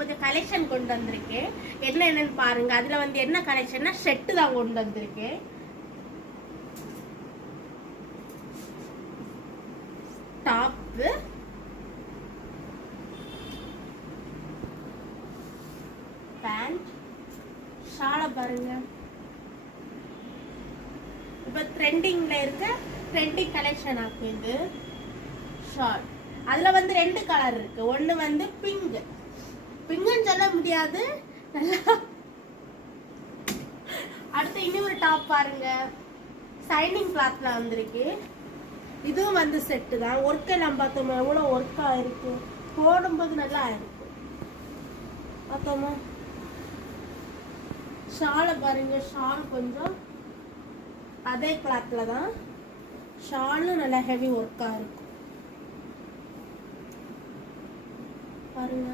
கொஞ்சம் கலெக்ஷன் கொண்டு வந்திருக்கேன். என்னன்னு பாருங்க. அதுல வந்து என்ன கலெக்ஷன்னா செட்டு தான் கொண்டு வந்திருக்கேன். டாப், பேண்ட், ஷால பாருங்க. இப்ப ட்ரெண்டிங்ல இருக்க ட்ரெண்டிங் கலெக்ஷன் ஆக்கு இது ஷால். அதுல வந்து 2 கலர் இருக்கு. ஒன்னு வந்து பிங்க், பிங்க்னு சொல்ல முடியாது. அடுத்து இன்னொரு டாப் பாருங்க, சைனிங் கிளாத்ல வந்திருக்கு. இதுவும் வந்து செட்டு தான். ஒர்க் எல்லாம் பார்த்தோமா எவ்வளவு ஒர்க்கா இருக்கு, போடும்போது நல்லா இருக்கு பார்த்தோமா. ஷால பாருங்க, ஷால் கொஞ்சம் அதே கிளாத்ல தான். ஷாலும் நல்லா ஹெவி ஒர்க்கா இருக்கும் பாருங்க.